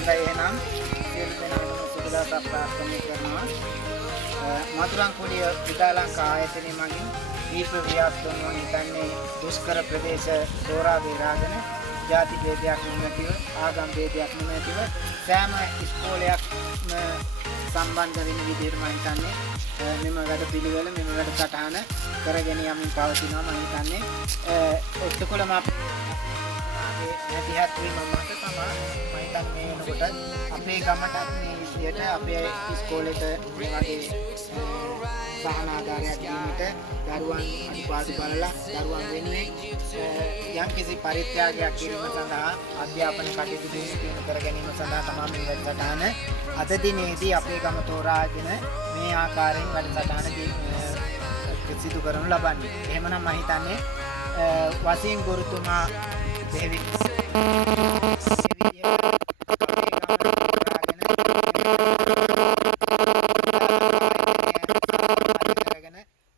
හොඳයි එහෙනම් සියලු දෙනාටම සුබ දවසක් ප්‍රාර්ථනා කරනවා. මතුරන් කුලිය විදාලංකා ආයතනයේ මගින් දීප ව්‍යාප්තව මම හිතන්නේ දුෂ්කර ප්‍රදේශ තෝරා බේරාගෙන ජාති ભેදයක් නැතිව ආගම් ભેදයක් නැතිව සෑම ඉස්කෝලයක්ම සම්බන්ධ වෙන විදිහට මම හිතන්නේ මෙම වැඩ පිළිවෙල මෙම වැඩ සටහන කරගෙන යමින් පවතිනවා. මම හිතන්නේ ඔට්ටුකුලම නැතිහත් වීම මත තමයි මම හිතන්නේ මේ වෙනකොට අපේ ගමට මේ විදියට අපේ ඉස්කෝලේට මේ වගේ සහනාධාරයක් දීමට දරුවන් අඩුපාඩු බලලා දරුවන් වෙනුවෙන් යම්කිසි පරිත්‍යාගයක් කිරීම සඳහා අධ්‍යාපන කටයුතු දියුණු කර ගැනීම සඳහා තමයි මේ වැඩසටහන අද දිනේදී අපේ ගම තෝරාගෙන මේ ආකාරයෙන් වැඩසටහන සිදු කරනු ලබන්නේ. එහෙමනම් මම හිතන්නේ වසීම් ගුරුතුමා දෙවි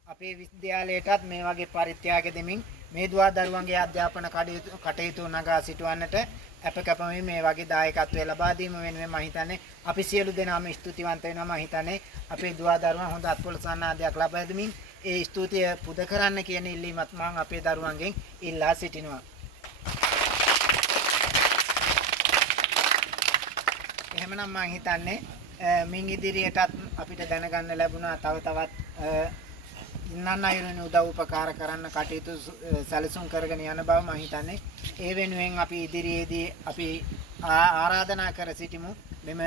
අපේ විද්‍යාලයටත් මේ වගේ පරිත්‍යාග දෙමින් මේ දුවා දරුවන්ගේ අධ්‍යාපන කටයුතු නගා සිටවන්නට අප කැපවීම මේ වගේ දායකත්වය ලබා දීම වෙනුවෙන් මම හිතන්නේ අපි සියලු දෙනාම ස්තුතිවන්ත වෙනවා. මම හිතන්නේ අපේ දුවා දරුවන් හොඳ අත්පොළ සන්නාදයක් ලබා දෙමින් ඒ ස්තුතිය පුද කරන්න කියන ඉල්ලීමත් මම අපේ දරුවන්ගෙන් ඉල්ලා සිටිනවා. එහෙමනම් මම හිතන්නේ මින් ඉදිරියටත් අපිට දැනගන්න ලැබුණා තව තවත් ඉන්නන් අයුරින් උදව් උපකාර කරන්න කටයුතු සැලසුම් කරගෙන යන බව මම හිතන්නේ ඒ වෙනුවෙන් අපි ඉදිරියේදී අපි ආරාධනා කර සිටිමු මෙම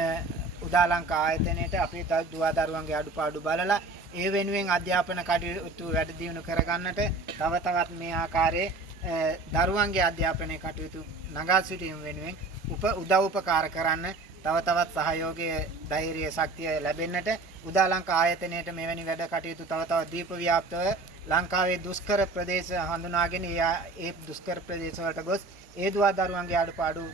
උදාලංකා ආයතනයේට අපේ දුවා දරුවන්ගේ අඩුපාඩු බලලා ඒ වෙනුවෙන් අධ්‍යාපන කටයුතු වැඩි දියුණු කරගන්නට තව තවත් මේ ආකාරයේ දරුවන්ගේ අධ්‍යාපනයේ කටයුතු නගා සිටීම වෙනුවෙන් උදව් උපකාර කරන්න තව තවත් සහයෝගයේ ධෛර්යය ශක්තිය ලැබෙන්නට උදාලංකා ආයතනයේට මෙවැනි වැඩ කටයුතු තව තවත් දීප ව්‍යාප්තව ලංකාවේ දුෂ්කර ප්‍රදේශ හඳුනාගෙන ඒ දුෂ්කර ප්‍රදේශ වලට ගොස් ඒ දුවා දරුවන්ගේ අඩුපාඩු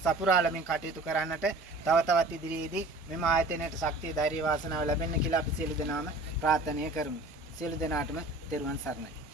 සපුරාලමින් කටයුතු කරන්නට තව තවත් ඉදිරියේදී මෙම ආයතනයට ශක්තිය ධෛර්ය වාසනාව ලැබෙන්න කියලා අපි සියලු දෙනාම ප්‍රාර්ථනා කරමු. සියලු දෙනාටම තෙරුවන් සරණයි.